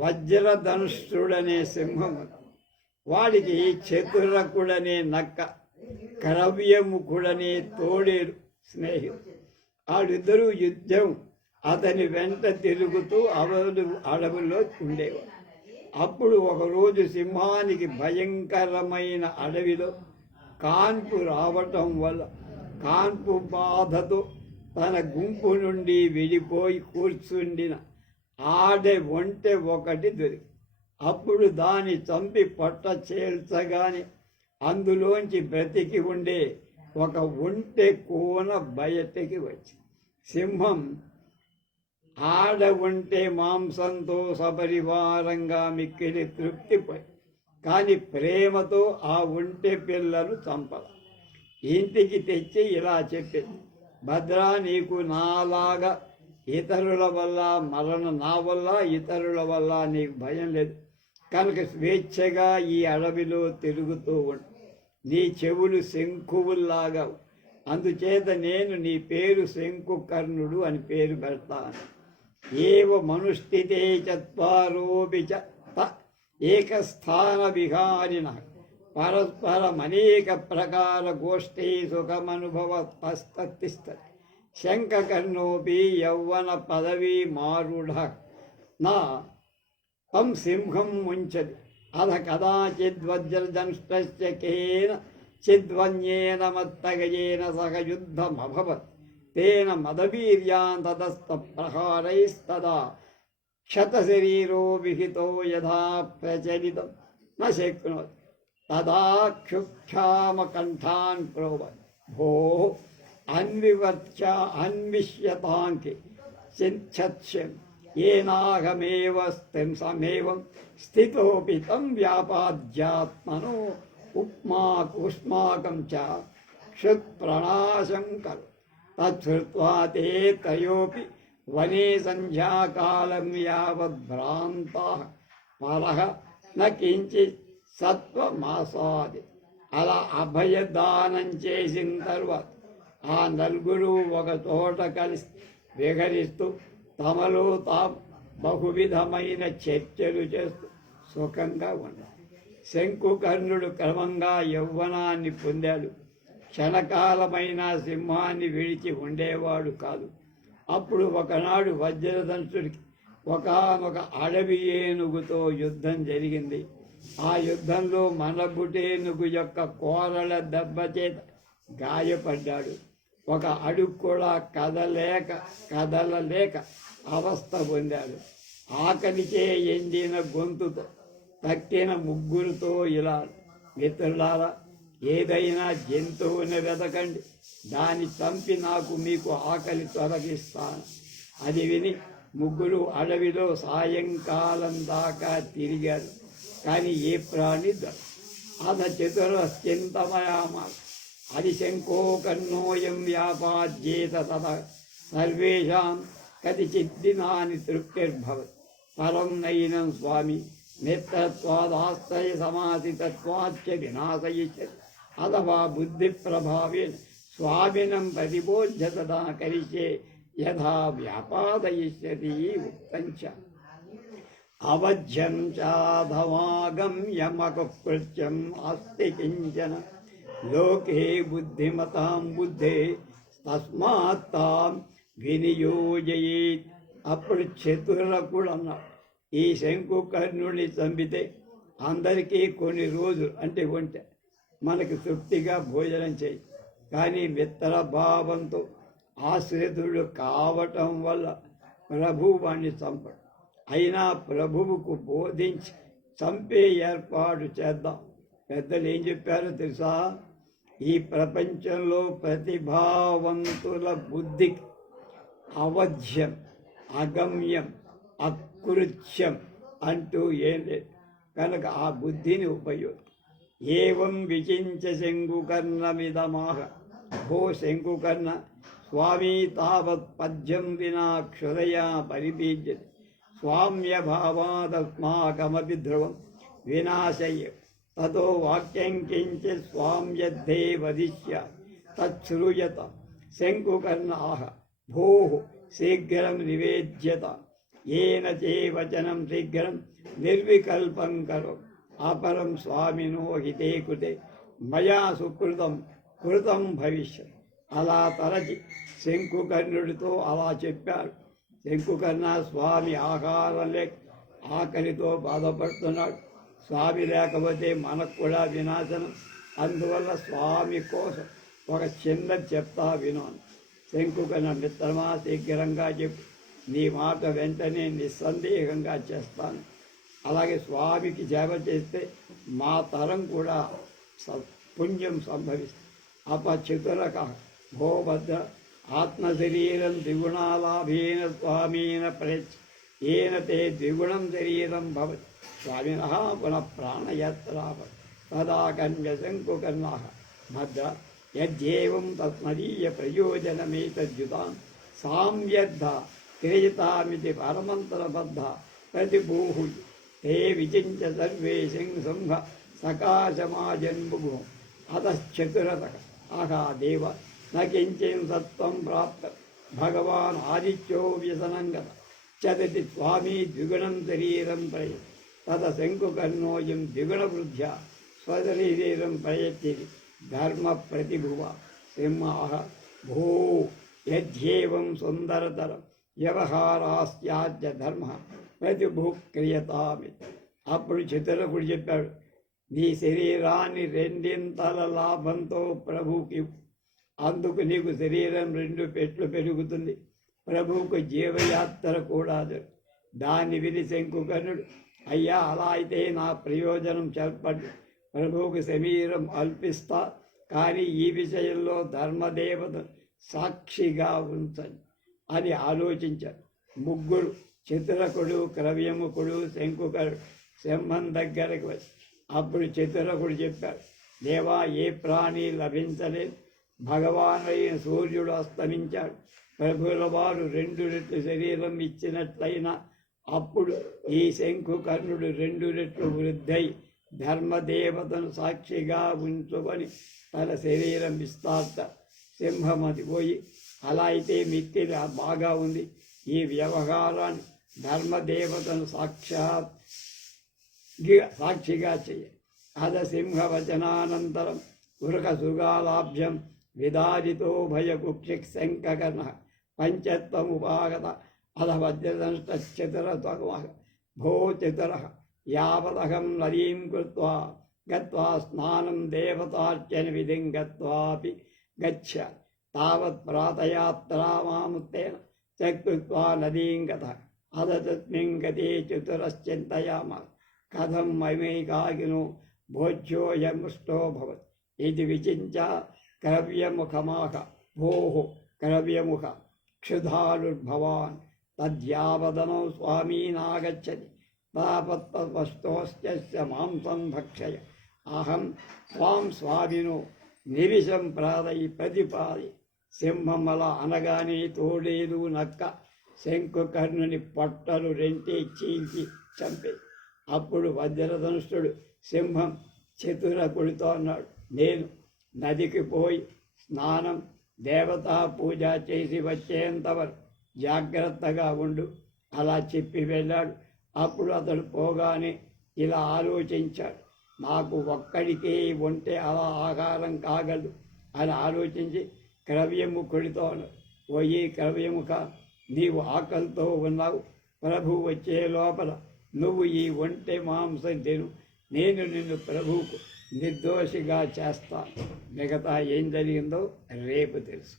వజ్రధనుష్ఠుడనే సింహము, వాడికి చతురకుడనే నక్క, క్రవ్యముఖుడనే తోడేరు స్నేహితుడు. ఆడిద్దరూ యుద్ధం అతని వెంట తిరుగుతూ అడవుల్లో ఉండేవాడు. అప్పుడు ఒకరోజు సింహానికి భయంకరమైన అడవిలో కాన్పు రావటం వల్ల కాన్పు బాధతో తన గుంపు నుండి విడిపోయి కూర్చుండిన ఆడె ఒంటె ఒకటి దొరికి, అప్పుడు దాన్ని చంపి పొట్ట చేల్చగానే అందులోంచి బ్రతికి ఉండే ఒక ఒంటె కూన బయటికి వచ్చి, సింహం ఆడ ఒంటె మాంసంతో సపరివారంగా మిక్కిలి తృప్తిపోయి, కానీ ప్రేమతో ఆ ఒంటె పిల్లను చంపల. ఇంటికి తెచ్చి ఇలా చెప్పింది, భద్రా, నీకు నాలాగా ఇతరుల వల్ల నా వల్ల ఇతరుల వల్ల నీకు భయం లేదు కనుక స్వేచ్ఛగా ఈ అడవిలో తిరుగుతూ ఉండు. నీ చెవులు శంకువుల్లాగా, అందుచేత నేను నీ పేరు శంకుకర్ణుడు అని పేరు పెడతాను. ఏవ మనుష్ఠితే చత్వారోపి చ ఏకస్థాన విహారిణ పరస్పరమనేక ప్రకార గోష్ఠీ సుఖమనుభవ తిష్టతి. శంఖకర్ణోపి యౌవన పదవీ మారుఢ నా తం సింహం ముంచది అధ కదాచిద్ వజ్రదంష్టస్య కేన చిద్వన్యేన మత్తగజేన సహ యుద్ధమభవత్ తేన మదవీర్యాన్ తదస్త ప్రహారైస్తదా క్షతశరీరో విహితో యథా ప్రచలితం న శక్నోతి తదా క్షుక్షామకంఠాన్ ప్రోవన్ భో అన్విష్యతాంకి చింఛత్స్యం ఏనాహమేవ సಮೇవం స్థితోపి తం వ్యాపాద్యాత్మనో ఉష్మాకం చ క్షుత్ప్రణాశం కరు తచ్ఛ్రుత్వా తే త్రయోపి వనే సంధ్యాకాలం యావద్భ్రాంతాః పరః న కించిత్ సత్వమాసాది. అలా అభయదానం చేసిన తర్వాత ఆ నలుగురు ఒక చోట కలిసి విహరిస్తూ తమలో తాము బహువిధమైన చర్చలు చేస్తూ సుఖంగా ఉన్నారు. శంకుకర్ణుడు క్రమంగా యౌవనాన్ని పొందాడు. క్షణకాలమైన సింహాన్ని విడిచి ఉండేవాడు కాదు. అప్పుడు ఒకనాడు వజ్రదంతుడికి ఒకానొక అడవి ఏనుగుతో యుద్ధం జరిగింది. ఆ యుద్ధంలో మనబుటేనుగు యొక్క కోరల దెబ్బ చేత గాయపడ్డాడు. ఒక అడుగు కూడా కదలలేక అవస్థ పొందాడు. ఆకలిచే ఎండిన గొంతుతో తక్కిన ముగ్గురుతో ఇలా, మిత్రులారా, ఏదైనా జంతువుని వెతకండి, దాన్ని చంపి నాకు మీకు ఆకలి తొలగిస్తాను. అది విని ముగ్గురు అడవిలో సాయంకాలం దాకా తిరిగారు. కానీ ఏ ప్రాణి అత చతురశ్చింతమయామ అది శంకో కన్నోయం వ్యాపాద్యేత తథ సర్వేషాం కతిచిద్దినాని తృప్తిర్భవత్ పరం నైనం స్వామి మిత్రత్వాదాశ్రయ సమాసితత్వాచ్చ వినాశయిష్యతి అథవా బుద్ధి ప్రభావేన స్వామినం ప్రతిబోధ్య తదా కరిష్యే యథా వ్యాపాదయిష్యతి ఉక్తంచ. అవధ్యం చాధమాగమ్యమకృత్యం అస్తి కించన లోకే బుద్ధిమతాం బుద్ధే తస్మాత్ తాం వినియోజయేత్. అప్పుడు చతురకుడు అన్నాడు, ఈ శంకుకర్ణుడిని చంపితే అందరికీ కొన్ని రోజులు అంటే వంట మనకు తృప్తిగా భోజనం చేయి. కానీ మిత్రభావంతో ఆశ్రితుడు కావటం వల్ల ప్రభువు వాణ్ణి చంపడు. అయినా ప్రభువుకు బోధించి చంపే ఏర్పాటు చేద్దాం. పెద్దలు ఏం చెప్పారో తెలుసా? ఈ ప్రపంచంలో ప్రతిభావంతుల బుద్ధికి అవధ్యం, అగమ్యం, అకృత్యం అంటూ ఏం లేదు. కనుక ఆ బుద్ధిని ఉపయోగం. ఏవం విచించ శంకుకర్ణమిదమాహ. భో శంకుకర్ణ, స్వామి తావత్ పద్యం వినా క్షురయా పరిపీజ్యతి. స్వామ్యభావాదస్మాకమపి ధ్రువం వినాశయ తతో వాక్యం కించిత్ స్వామ్యద్ధే వదిష్య తచ్ఛ్రూయత. శంకుకర్ణ ఆహ భో శీఘ్రం నివేద్యత. ఏన చే వచనం శీఘ్రం నిర్వికల్పం కరో అపరం స్వామినో హితే కృతే మయా కృతం భవిష్యత్. అలా తలచి శంకుకర్ణుడితో అలా చెప్పాడు. శంకుకర్ణ, స్వామి ఆహారం లేక ఆకలితో బాధపడుతున్నాడు. స్వామి లేకపోతే మనకు కూడా వినాశనం. అందువల్ల స్వామి కోసం ఒక చిన్న చెప్తా వినోను. శంకుకర్ణ, మిత్రమా, శీఘ్రంగా చెప్పు, నీ మాట వెంటనే నిస్సందేహంగా చేస్తాను. అలాగే స్వామికి సేవ చేస్తే మా తరం కూడా పుణ్యం సంభవిస్తుంది. అపచతురక భోభద్ర ఆత్మశరీరం ద్విగుణాలాభేన స్వామీన ప్రయచ్చ ఏన తే ద్విగుణం శరీరం భవతి స్వామినః పునః ప్రాణయాత్రాభ తదా కన్య శంకుకర్ణః భద్ర యద్యేవం తస్మదీయ ప్రయోజనమేతద్యుతాం సామ్యద్ధ క్రియతామితి పరమంతరబద్ధ ప్రతిభూహు ते विचिंच सर्वे सिंह सकाशमाजन्मुगो अतश्चतुरतः आहा देव न किंचिन सत्वं प्राप्त भगवान आदित्यो व्यसनंगत चदति स्वामी द्विगुणं शरीरं प्रय तत शंकुकर्णोऽयं द्विगुणवृद्ध्या स्वशरीरं प्रयच्छति धर्म प्रतिभुवा सिंहाः भो यद्येवं सुंदरतरं వ్యవహారాస్యాద్య ధర్మ ప్రతిభూ క్రియతామి. అప్పుడు చిత్రకుడు చెప్పాడు, నీ శరీరాన్ని రెండింతల లాభంతో ప్రభువుకి ఇవ్వు. అందుకు నీకు శరీరం 2 రెట్లు పెరుగుతుంది. ప్రభువుకు జీవయాత్ర కూడా దాన్ని విని శంకుకర్ణుడు, అయ్యా అలా అయితే నా ప్రయోజనం చెప్పండి, ప్రభువుకు శరీరం అల్పిస్తా, కానీ ఈ విషయంలో ధర్మదేవత సాక్షిగా ఉంచండి అని ఆలోచించారు. ముగ్గురు చిత్రకుడు, క్రవ్యముకుడు, శంకుకరుడు సింహం దగ్గరకు వచ్చి అప్పుడు చిత్రకుడు చెప్పాడు, దేవా ఏ ప్రాణి లభించలేదు, భగవానైన సూర్యుడు అస్తమించాడు, ప్రభువుల వారు 2 రెట్లు శరీరం ఇచ్చినట్లయినా అప్పుడు ఈ శంకుకర్ణుడు 2 రెట్లు వృద్ధై ధర్మదేవతను సాక్షిగా ఉంచుకొని తన శరీరం ఇస్తాట. సింహం అది పోయి, అలా అయితే మిక్కిలి బాగా ఉంది, ఈ వ్యవహారాన్ని ధర్మదేవతను సాక్షిగా చెయ్యి. అద సింహవచనానంతరం ఉరకసుగాలాభ్యం విదారితో భయకుక్షిశంకర్ణ పంచత్వముపాగత అధ వజ్రదంష్టచితరత్వ భో చితర యావదహం నదీం కృత్వా గత్వా స్నానం దేవతార్చన విధిం గత్వాపి గచ్చ తావత్ ప్రాతయాత్రామాముత్తేన చకృత్వా నదీం గత అధ తస్మిన్ గతే చతురశ్చింతయామ కథం మమైకాకినో భోజ్యోయముష్టో భవత్ ఇది విచించ క్రవ్యముఖమాహ భోః క్రవ్యముఖ క్షుధాలుర్భవాన్ తద్యావదనో స్వామీ నాగచ్చతి తాపత్వస్తోస్య మాంసం భక్షయ అహం త్వాం స్వామినో నివిషం ప్రతిపాది. సింహం అలా అనగానే తోడేలు నక్క శంకుకర్ణుని పొట్టలు 2 చీల్చి చంపే. అప్పుడు వజ్రధనుష్ఠుడు సింహం చతురకుడితో అన్నాడు, నేను నదికి పోయి స్నానం దేవతా పూజ చేసి వచ్చేంతవరకు జాగ్రత్తగా ఉండు. అలా చెప్పి వెళ్ళాడు. అప్పుడు అతడు పోగానే ఇలా ఆలోచించాడు, నాకు ఒక్కడికే ఉంటే అలా ఆహారం కాగలదు అని ఆలోచించి క్రవ్యముఖుడితో అన్నాడు, పోయి క్రవ్యముఖ, నీవు ఆకలితో ఉన్నావు, ప్రభు వచ్చే లోపల నువ్వు ఈ ఒంటె మాంసం తిను, నేను నిన్ను ప్రభువుకు నిర్దోషిగా చేస్తాను. మిగతా ఏం జరిగిందో రేపు తెలుసు.